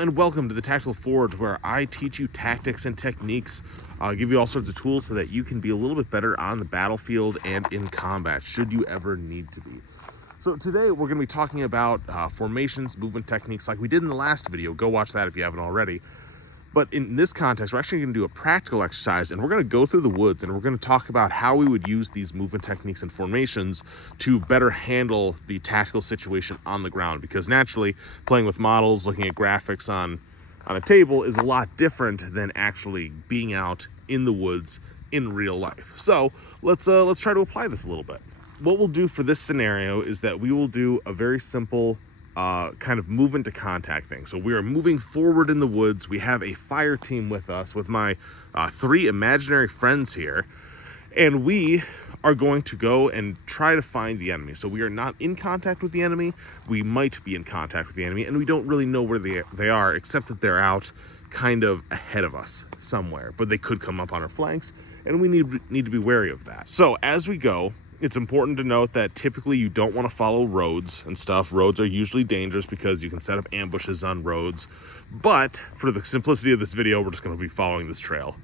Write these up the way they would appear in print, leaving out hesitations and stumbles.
and welcome to the Tactical Forge, where I teach you tactics and techniques. I'll give you all sorts of tools so that you can be a little bit better on the battlefield and in combat, should you ever need to be. So today we're going to be talking about formations, movement techniques like we did in the last video. Go watch that if you haven't already. But in this context, we're actually going to do a practical exercise, and we're going to go through the woods and we're going to talk about how we would use these movement techniques and formations to better handle the tactical situation on the ground. Because naturally, playing with models, looking at graphics on a table is a lot different than actually being out in the woods in real life. So let's try to apply this a little bit. What we'll do for this scenario is that we will do a very simple kind of movement to contact thing. So we are moving forward in the woods. We have a fire team with us, with my 3 imaginary friends here, and we are going to go and try to find the enemy. So we are not in contact with the enemy. We might be in contact with the enemy, and we don't really know where they are, except that they're out kind of ahead of us somewhere, but they could come up on our flanks, and we need to be wary of that. So as we go, it's important to note that typically you don't want to follow roads and stuff. Roads are usually dangerous because you can set up ambushes on roads. But for the simplicity of this video, we're just going to be following this trail.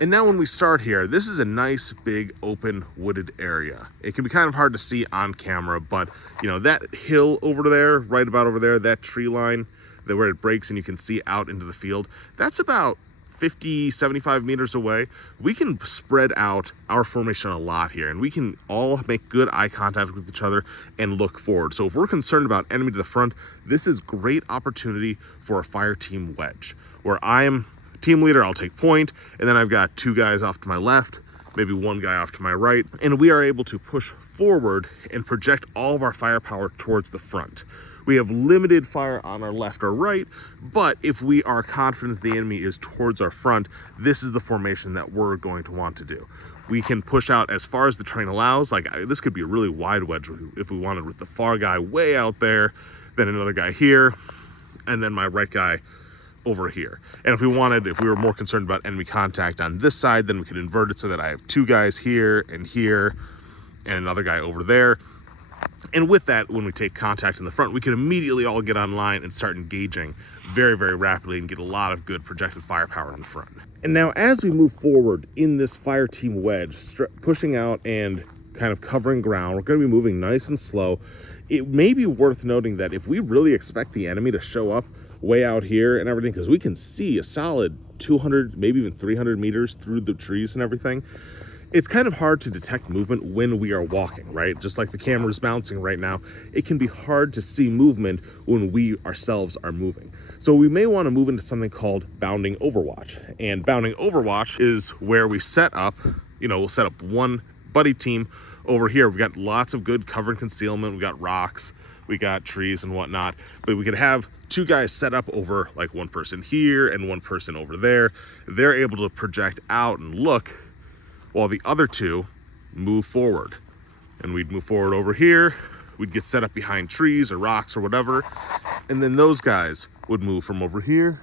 And now when we start here, this is a nice big open wooded area. It can be kind of hard to see on camera, but you know, that hill over there, right about over there, that tree line, where it breaks and you can see out into the field, that's about 50, 75 meters away. We can spread out our formation a lot here, and we can all make good eye contact with each other and look forward. So if we're concerned about enemy to the front, this is great opportunity for a fire team wedge, where I am team leader, I'll take point, and then I've got 2 guys off to my left, maybe 1 guy off to my right, and we are able to push forward and project all of our firepower towards the front. We have limited fire on our left or right, but if we are confident the enemy is towards our front, this is the formation that we're going to want to do. We can push out as far as the terrain allows. Like this could be a really wide wedge if we wanted, with the far guy way out there, then another guy here, and then my right guy over here. And if we were more concerned about enemy contact on this side, then we could invert it so that I have 2 guys here, and another guy over there. And with that, when we take contact in the front, we can immediately all get online and start engaging very, very rapidly and get a lot of good projected firepower in the front. And now as we move forward in this fire team wedge, pushing out and kind of covering ground, we're going to be moving nice and slow. It may be worth noting that if we really expect the enemy to show up way out here and everything, because we can see a solid 200, maybe even 300 meters through the trees and everything, it's kind of hard to detect movement when we are walking, right? Just like the camera's bouncing right now, it can be hard to see movement when we ourselves are moving. So we may want to move into something called bounding overwatch. And bounding overwatch is where we set up, we'll set up 1 buddy team over here. We've got lots of good cover and concealment. We've got rocks, we got trees and whatnot, but we could have 2 guys set up over like 1 person here and 1 person over there. They're able to project out and look while the other 2 move forward. And we'd move forward over here, we'd get set up behind trees or rocks or whatever, and then those guys would move from over here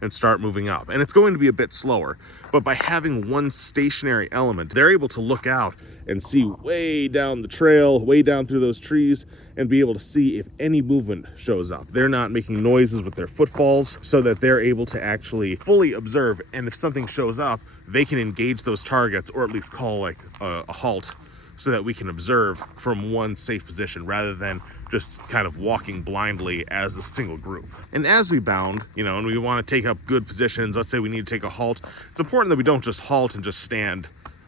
and start moving up. And it's going to be a bit slower, but by having 1 stationary element, they're able to look out and see way down the trail, way down through those trees, and be able to see if any movement shows up. They're not making noises with their footfalls, so that they're able to actually fully observe, and if something shows up, they can engage those targets, or at least call like a halt, so that we can observe from 1 safe position rather than just kind of walking blindly as a single group. And as we bound, and we want to take up good positions, let's say we need to take a halt, it's important that we don't just halt and just stand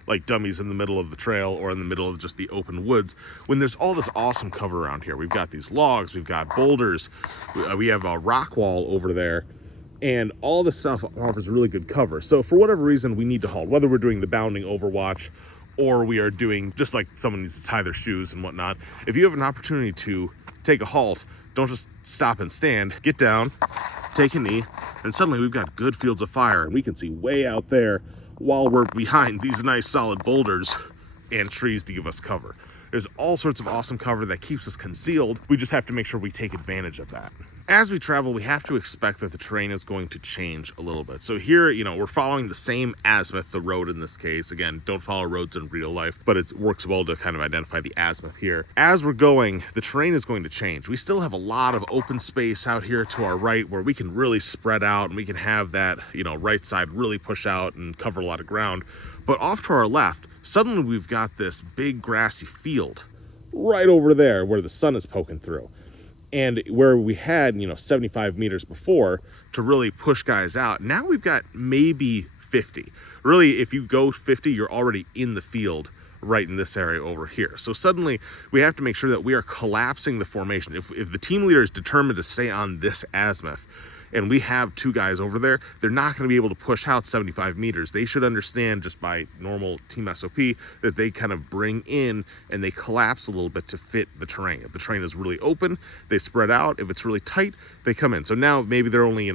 like dummies in the middle of the trail or in the middle of just the open woods when there's all this awesome cover around here. We've got these logs, we've got boulders, we have a rock wall over there, and all this stuff offers really good cover. So for whatever reason, we need to halt, whether we're doing the bounding overwatch or we are doing just like someone needs to tie their shoes and whatnot. If you have an opportunity to take a halt, don't just stop and stand, get down, take a knee, and suddenly we've got good fields of fire, and we can see way out there while we're behind these nice solid boulders and trees to give us cover. There's all sorts of awesome cover that keeps us concealed. We just have to make sure we take advantage of that. As we travel, we have to expect that the terrain is going to change a little bit. So here, we're following the same azimuth, the road in this case. Again, don't follow roads in real life, but it works well to kind of identify the azimuth here. As we're going, the terrain is going to change. We still have a lot of open space out here to our right where we can really spread out and we can have that, right side really push out and cover a lot of ground. But off to our left, suddenly we've got this big grassy field right over there where the sun is poking through. And where we had, 75 meters before to really push guys out, now we've got maybe 50. Really, if you go 50, you're already in the field right in this area over here. So suddenly we have to make sure that we are collapsing the formation. If the team leader is determined to stay on this azimuth, and we have two guys over there, they're not going to be able to push out 75 meters. They should understand just by normal team SOP that they kind of bring in and they collapse a little bit to fit the terrain. If the terrain is really open, they spread out. If it's really tight, they come in. So now maybe they're only,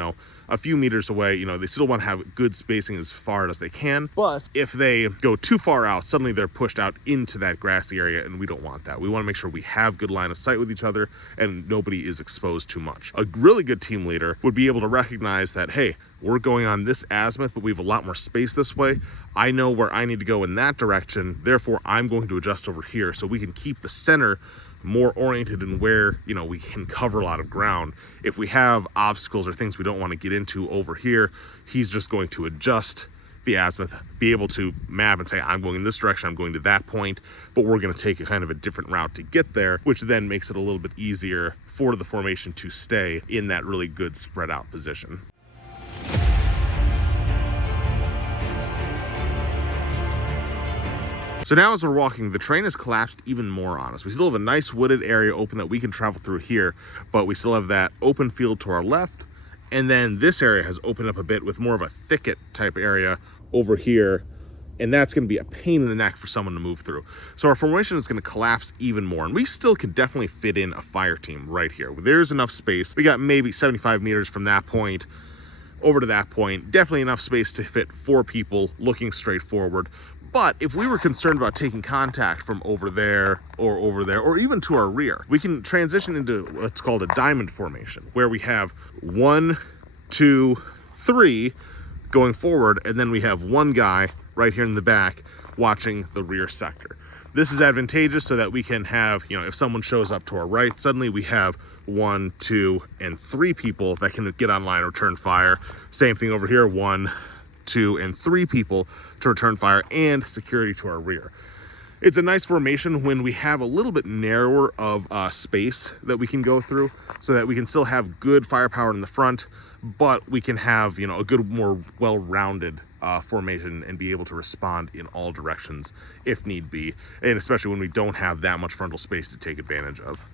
a few meters away. They still want to have good spacing as far as they can. But if they go too far out, suddenly they're pushed out into that grassy area, and we don't want that. We want to make sure we have good line of sight with each other and nobody is exposed too much. A really good team leader would be able to recognize that, hey, we're going on this azimuth, but we have a lot more space this way. I know where I need to go in that direction. Therefore, I'm going to adjust over here so we can keep the center more oriented in where, we can cover a lot of ground. If we have obstacles or things we don't want to get into over here, he's just going to adjust the azimuth, be able to map and say, I'm going in this direction, I'm going to that point, but we're going to take a kind of a different route to get there, which then makes it a little bit easier for the formation to stay in that really good spread out position. So now as we're walking, the terrain has collapsed even more on us. We still have a nice wooded area open that we can travel through here, but we still have that open field to our left. And then this area has opened up a bit with more of a thicket type area over here. And that's going to be a pain in the neck for someone to move through. So our formation is going to collapse even more. And we still could definitely fit in a fire team right here. There's enough space. We got maybe 75 meters from that point over to that point. Definitely enough space to fit 4 people looking straight forward. But if we were concerned about taking contact from over there, or even to our rear, we can transition into what's called a diamond formation, where we have 1, 2, 3 going forward, and then we have one guy right here in the back watching the rear sector. This is advantageous so that we can have, if someone shows up to our right, suddenly we have 1, 2, and 3 people that can get online, return fire. Same thing over here, 1, 2, and 3 people to return fire, and security to our rear. It's a nice formation when we have a little bit narrower of space that we can go through, so that we can still have good firepower in the front, but we can have a good, more well-rounded formation and be able to respond in all directions if need be, and especially when we don't have that much frontal space to take advantage of.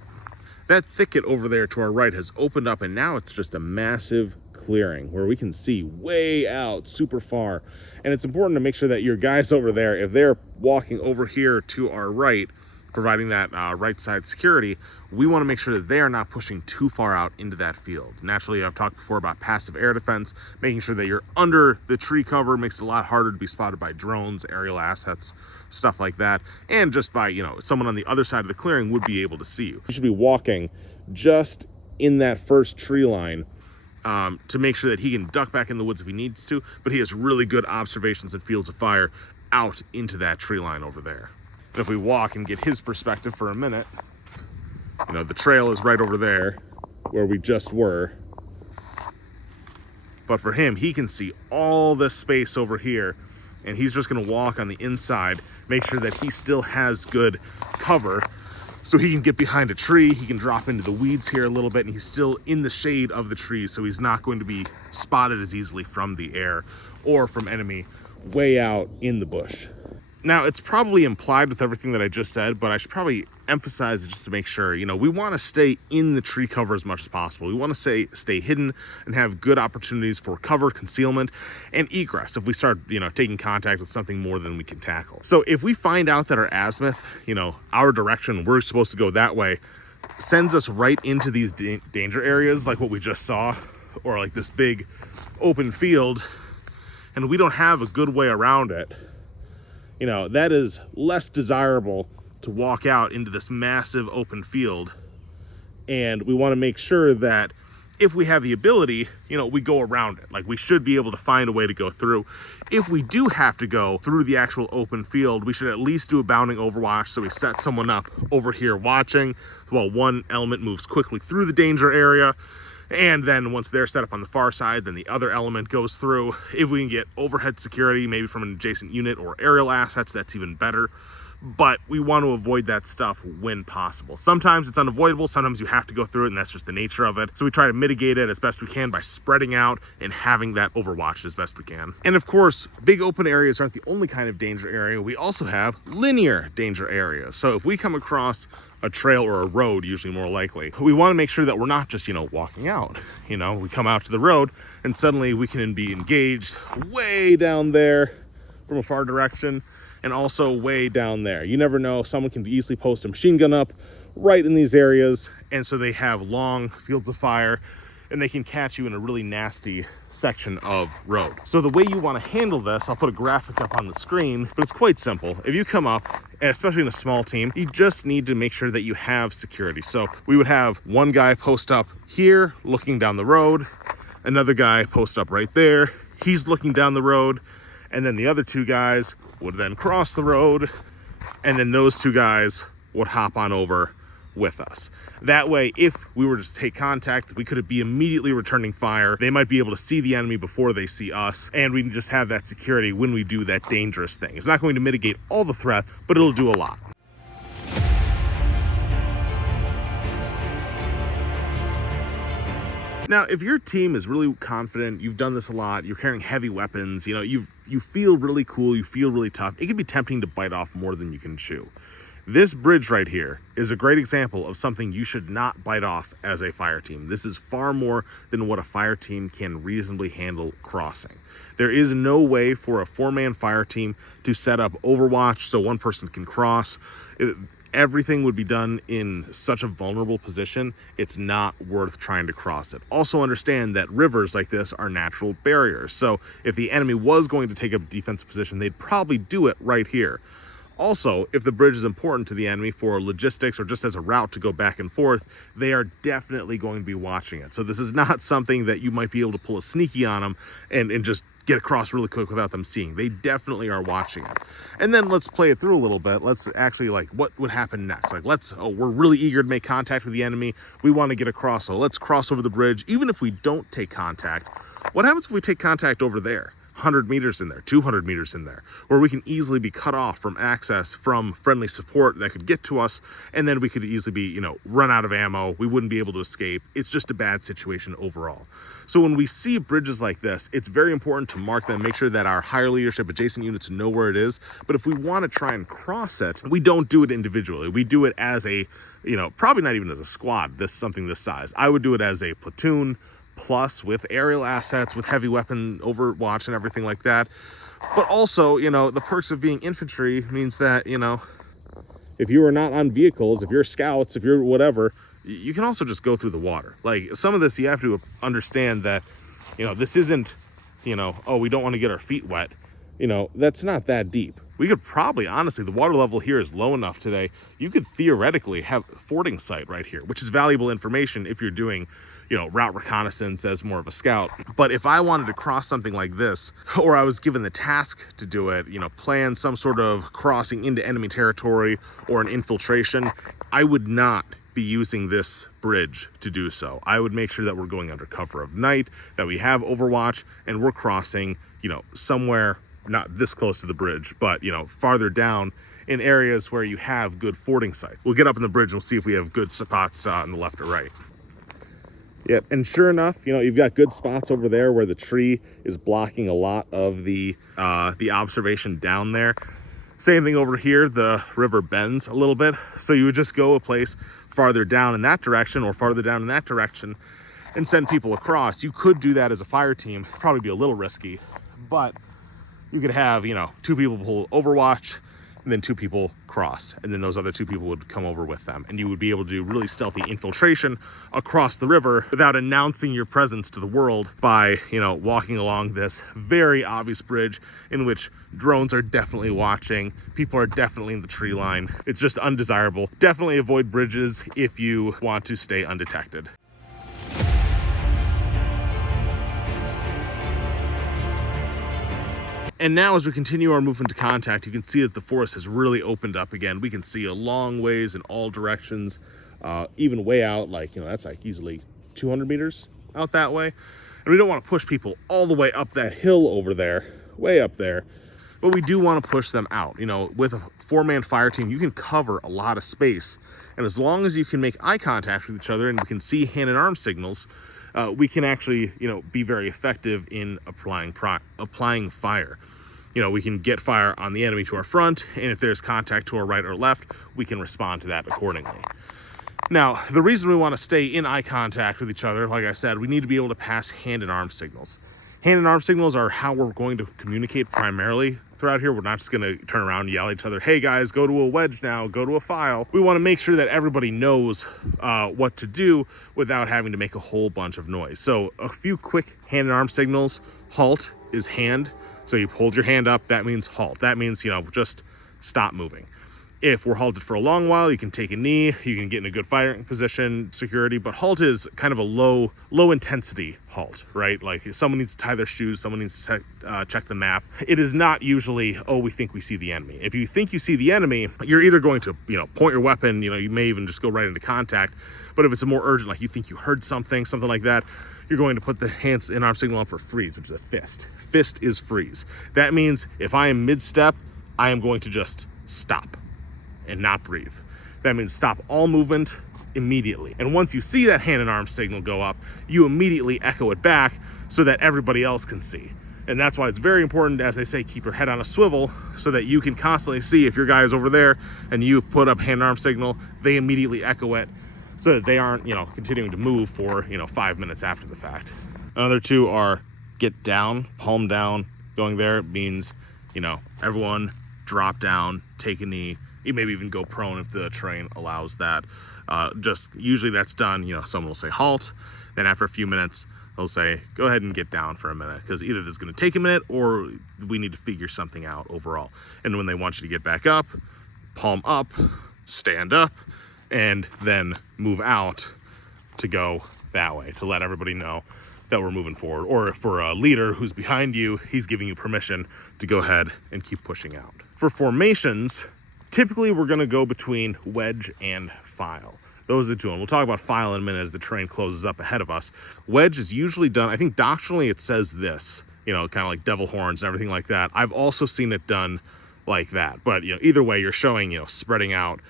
That thicket over there to our right has opened up, and now it's just a massive clearing where we can see way out super far. And it's important to make sure that your guys over there, if they're walking over here to our right, providing that right side security, we want to make sure that they are not pushing too far out into that field. Naturally, I've talked before about passive air defense, making sure that you're under the tree cover makes it a lot harder to be spotted by drones, aerial assets, stuff like that. And just by, someone on the other side of the clearing would be able to see you. You should be walking just in that first tree line to make sure that he can duck back in the woods if he needs to, but he has really good observations and fields of fire out into that tree line over there. And if we walk and get his perspective for a minute, the trail is right over there where we just were. But for him, he can see all this space over here, and he's just gonna walk on the inside, make sure that he still has good cover, so he can get behind a tree, he can drop into the weeds here a little bit, and he's still in the shade of the trees, so he's not going to be spotted as easily from the air or from enemy way out in the bush. Now, it's probably implied with everything that I just said, but I should probably emphasize it just to make sure, we want to stay in the tree cover as much as possible. We want to stay hidden and have good opportunities for cover, concealment, and egress if we start, taking contact with something more than we can tackle. So if we find out that our azimuth, our direction, we're supposed to go that way, sends us right into these danger areas like what we just saw, or like this big open field, and we don't have a good way around it, that is less desirable to walk out into this massive open field, and we want to make sure that if we have the ability, we go around it. Like, we should be able to find a way to go through. If we do have to go through the actual open field, we should at least do a bounding overwatch, so we set someone up over here watching while one element moves quickly through the danger area, and then once they're set up on the far side, then the other element goes through. If we can get overhead security, maybe from an adjacent unit or aerial assets, that's even better. But we want to avoid that stuff when possible. Sometimes it's unavoidable, sometimes you have to go through it, and that's just the nature of it. So we try to mitigate it as best we can by spreading out and having that overwatch as best we can. And of course, big open areas aren't the only kind of danger area. We also have linear danger areas. So if we come across a trail or a road, usually more likely, we want to make sure that we're not just, walking out. We come out to the road and suddenly we can be engaged way down there from a far direction, and also way down there. You never know, someone can easily post a machine gun up right in these areas, and so they have long fields of fire, and they can catch you in a really nasty section of road. So the way you want to handle this, I'll put a graphic up on the screen, but it's quite simple. If you come up, especially in a small team, you just need to make sure that you have security. So we would have one guy post up here looking down the road, another guy post up right there, he's looking down the road, and then the other two guys would then cross the road, and then those two guys would hop on over with us. That way, if we were to take contact, we could be immediately returning fire. They might be able to see the enemy before they see us, and we can just have that security when we do that dangerous thing. It's not going to mitigate all the threats, but it'll do a lot. Now, if your team is really confident, you've done this a lot, you're carrying heavy weapons, you feel really cool, you feel really tough, it can be tempting to bite off more than you can chew. This bridge right here is a great example of something you should not bite off as a fire team. This is far more than what a fire team can reasonably handle crossing. There is no way for a 4-man fire team to set up overwatch so one person can cross. Everything would be done in such a vulnerable position, it's not worth trying to cross it. Also understand that rivers like this are natural barriers. So if the enemy was going to take a defensive position, they'd probably do it right here. Also, if the bridge is important to the enemy for logistics or just as a route to go back and forth, they are definitely going to be watching it. So this is not something that you might be able to pull a sneaky on them and just get across really quick without them seeing. They definitely are watching it. And then let's play it through a little bit. Let's actually, what would happen next? We're really eager to make contact with the enemy. We want to get across, so let's cross over the bridge. Even if we don't take contact, what happens if we take contact over there? 100 meters in there, 200 meters in there, where we can easily be cut off from access from friendly support that could get to us, and then we could easily be, run out of ammo. We wouldn't be able to escape. It's just a bad situation overall. So when we see bridges like this, it's very important to mark them, make sure that our higher leadership adjacent units know where it is. But if we want to try and cross it, we don't do it individually. We do it as a, probably not even as a squad, something this size. I would do it as a platoon, plus with aerial assets, with heavy weapon overwatch and everything like that. But also, the perks of being infantry means that, if you are not on vehicles, if you're scouts, if you're whatever, you can also just go through the water. Like, some of this you have to understand that, this isn't, oh, we don't want to get our feet wet. That's not that deep. We could probably, honestly, the water level here is low enough today, you could theoretically have a fording site right here, which is valuable information if you're doing route reconnaissance as more of a scout. But if I wanted to cross something like this, or I was given the task to do it, plan some sort of crossing into enemy territory or an infiltration, I would not be using this bridge to do so. I would make sure that we're going under cover of night, that we have overwatch, and we're crossing, somewhere not this close to the bridge, but, farther down in areas where you have good fording sites. We'll get up in the bridge and we'll see if we have good spots on the left or right. Yep, and sure enough, you've got good spots over there where the tree is blocking a lot of the observation down there. Same thing over here, the river bends a little bit, so you would just go a place farther down in that direction or farther down in that direction and send people across. You could do that as a fire team, probably be a little risky, but you could have, 2 people pull overwatch, and then 2 people cross, and then those other 2 people would come over with them, and you would be able to do really stealthy infiltration across the river without announcing your presence to the world by, you know, walking along this very obvious bridge in which drones are definitely watching, people are definitely in the tree line. It's just undesirable. Definitely avoid bridges if you want to stay undetected. And now as we continue our movement to contact, you can see that the forest has really opened up again. We can see a long ways in all directions, even way out, like, you know, that's like easily 200 meters out that way. And we don't want to push people all the way up that hill over there, way up there, but we do want to push them out. You know, with a 4-man fire team, you can cover a lot of space. And as long as you can make eye contact with each other and we can see hand and arm signals, we can actually, you know, be very effective in applying fire. You know, we can get fire on the enemy to our front, and if there's contact to our right or left, we can respond to that accordingly. Now, the reason we want to stay in eye contact with each other, like I said, we need to be able to pass hand and arm signals. Hand and arm signals are how we're going to communicate primarily throughout here. We're not just going to turn around and yell at each other, hey guys, go to a wedge now, go to a file. We want to make sure that everybody knows what to do without having to make a whole bunch of noise. So a few quick hand and arm signals. Halt is hand. So you hold your hand up, that means halt. That means, you know, just stop moving. If we're halted for a long while, you can take a knee, you can get in a good firing position, security, but halt is kind of a low intensity halt, right? Like someone needs to tie their shoes, someone needs to check the map. It is not usually, oh, we think we see the enemy. If you think you see the enemy, you're either going to, you know, point your weapon, you know, you may even just go right into contact. But if it's a more urgent, like you think you heard something like that, you're going to put the hands and arm signal on for freeze, which is a fist. Fist is freeze. That means if I am mid-step, I am going to just stop and not breathe. That means stop all movement immediately. And once you see that hand and arm signal go up, you immediately echo it back so that everybody else can see. And that's why it's very important, as they say, keep your head on a swivel so that you can constantly see if your guy is over there and you put up hand and arm signal, they immediately echo it so that they aren't, you know, continuing to move for, you know, 5 minutes after the fact. Another 2 are get down, palm down. Going there means, you know, everyone drop down, take a knee. You maybe even go prone if the terrain allows that. Just usually that's done, you know, someone will say halt. Then after a few minutes, they'll say, go ahead and get down for a minute, because either this is going to take a minute or we need to figure something out overall. And when they want you to get back up, palm up, stand up, and then move out to go that way, to let everybody know that we're moving forward. Or for a leader who's behind you, he's giving you permission to go ahead and keep pushing out. For formations, typically we're going to go between wedge and file. Those are the 2. And we'll talk about file in a minute as the terrain closes up ahead of us. Wedge is usually done, I think doctrinally it says this, you know, kind of like devil horns and everything like that. I've also seen it done like that. But, you know, either way, you're showing, you know, spreading out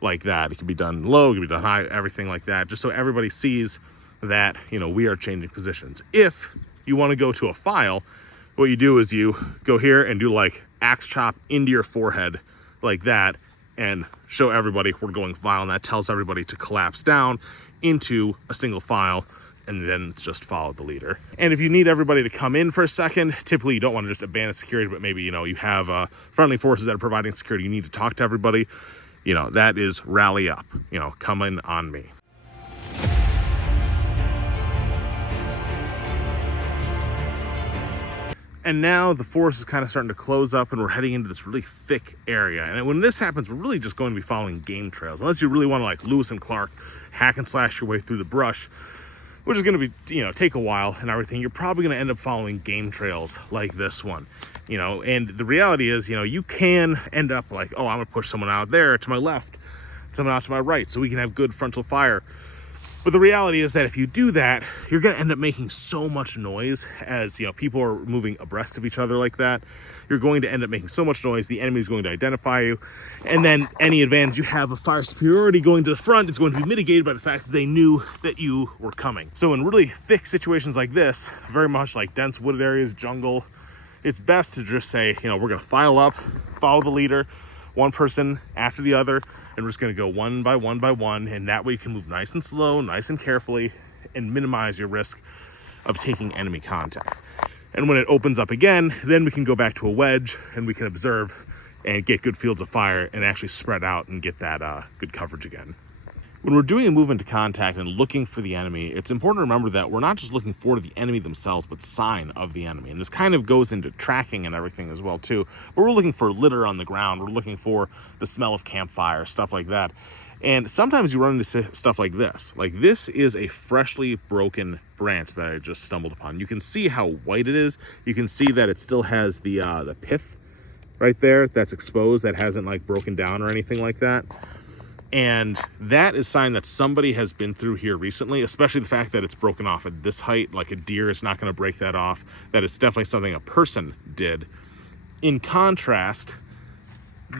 like that. It can be done low, it can be done high, everything like that, just so everybody sees that, you know, we are changing positions. If you want to go to a file, what you do is you go here and do like axe chop into your forehead like that and show everybody we're going file, and that tells everybody to collapse down into a single file, and then it's just follow the leader. And if you need everybody to come in for a second, typically you don't want to just abandon security, but maybe, you know, you have friendly forces that are providing security, you need to talk to everybody, you know, that is rally up, you know, come in on me. And now the forest is kind of starting to close up and we're heading into this really thick area. And when this happens, we're really just going to be following game trails. Unless you really want to, like Lewis and Clark, hack and slash your way through the brush, which is going to be, you know, take a while and everything. You're probably going to end up following game trails like this one, you know. And the reality is, you know, you can end up like, oh, I'm going to push someone out there to my left, someone out to my right, so we can have good frontal fire. But the reality is that if you do that, you're going to end up making so much noise as, you know, people are moving abreast of each other like that. You're going to end up making so much noise, the enemy is going to identify you. And then any advantage you have of fire superiority going to the front is going to be mitigated by the fact that they knew that you were coming. So in really thick situations like this, very much like dense wooded areas, jungle, it's best to just say, you know, we're going to file up, follow the leader, one person after the other, and we're just going to go one by one by one, and that way you can move nice and slow, nice and carefully, and minimize your risk of taking enemy contact. And when it opens up again, then we can go back to a wedge and we can observe and get good fields of fire and actually spread out and get that good coverage again. When we're doing a move into contact and looking for the enemy, it's important to remember that we're not just looking for the enemy themselves, but sign of the enemy. And this kind of goes into tracking and everything as well too. But we're looking for litter on the ground. We're looking for the smell of campfire, stuff like that. And sometimes you run into stuff like this. Like this is a freshly broken branch that I just stumbled upon. You can see how white it is. You can see that it still has the pith right there that's exposed, that hasn't like broken down or anything like that. And that is a sign that somebody has been through here recently, especially the fact that it's broken off at this height. Like a deer is not going to break that off. That is definitely something a person did. In contrast,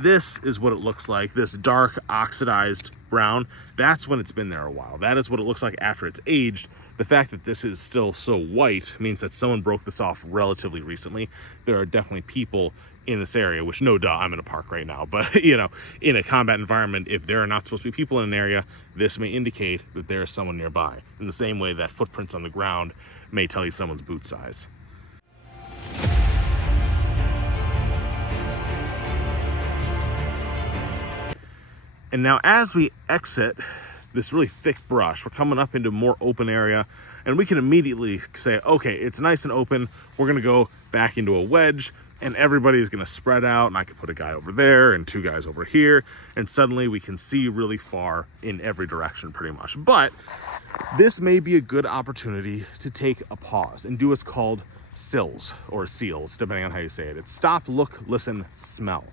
this is what it looks like, this dark oxidized brown. That's when it's been there a while. That is what it looks like after it's aged. The fact that this is still so white means that someone broke this off relatively recently. There are definitely people in this area, which no duh, I'm in a park right now, but you know, in a combat environment, if there are not supposed to be people in an area, this may indicate that there is someone nearby, in the same way that footprints on the ground may tell you someone's boot size. And now as we exit this really thick brush, we're coming up into a more open area, and we can immediately say, okay, it's nice and open. We're gonna go back into a wedge, and everybody's gonna spread out, and I can put a guy over there and two guys over here, and suddenly we can see really far in every direction pretty much. But this may be a good opportunity to take a pause and do what's called SLLS, or SEALs, depending on how you say it. It's stop, look, listen, smell.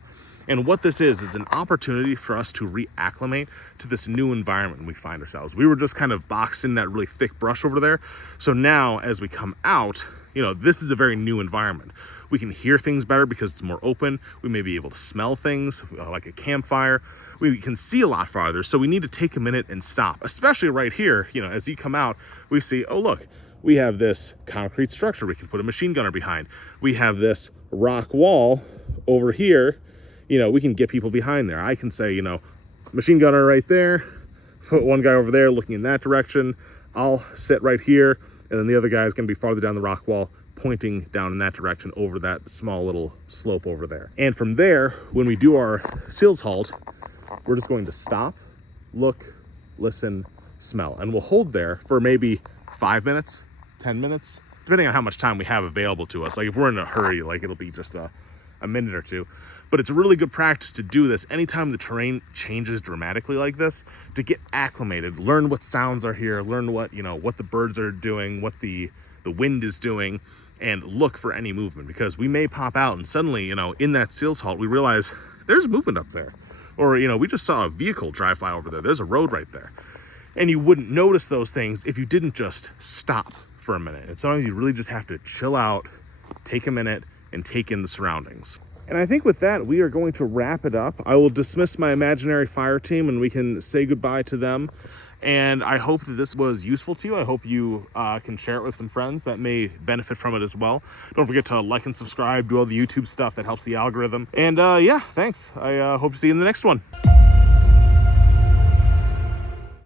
And what this is an opportunity for us to reacclimate to this new environment we find ourselves. We were just kind of boxed in that really thick brush over there. So now as we come out, you know, this is a very new environment. We can hear things better because it's more open. We may be able to smell things like a campfire. We can see a lot farther. So we need to take a minute and stop, especially right here. You know, as you come out, we see, oh, look, we have this concrete structure we can put a machine gunner behind. We have this rock wall over here. You know, we can get people behind there. I can say, you know, machine gunner right there, put one guy over there looking in that direction. I'll sit right here, and then the other guy is going to be farther down the rock wall, pointing down in that direction over that small little slope over there. And from there, when we do our SEALs halt, we're just going to stop, look, listen, smell. And we'll hold there for maybe 5 minutes, 10 minutes, depending on how much time we have available to us. Like if we're in a hurry, like it'll be just a minute or two. But it's a really good practice to do this anytime the terrain changes dramatically like this, to get acclimated, learn what sounds are here, learn what, you know, what the birds are doing, what the wind is doing, and look for any movement, because we may pop out and suddenly, you know, in that SEALs halt, we realize there's movement up there. Or, you know, we just saw a vehicle drive by over there. There's a road right there. And you wouldn't notice those things if you didn't just stop for a minute. And sometimes you really just have to chill out, take a minute, and take in the surroundings. And I think with that, we are going to wrap it up. I will dismiss my imaginary fire team and we can say goodbye to them. And I hope that this was useful to you. I hope you can share it with some friends that may benefit from it as well. Don't forget to like and subscribe, do all the YouTube stuff that helps the algorithm. And yeah, thanks. I hope to see you in the next one.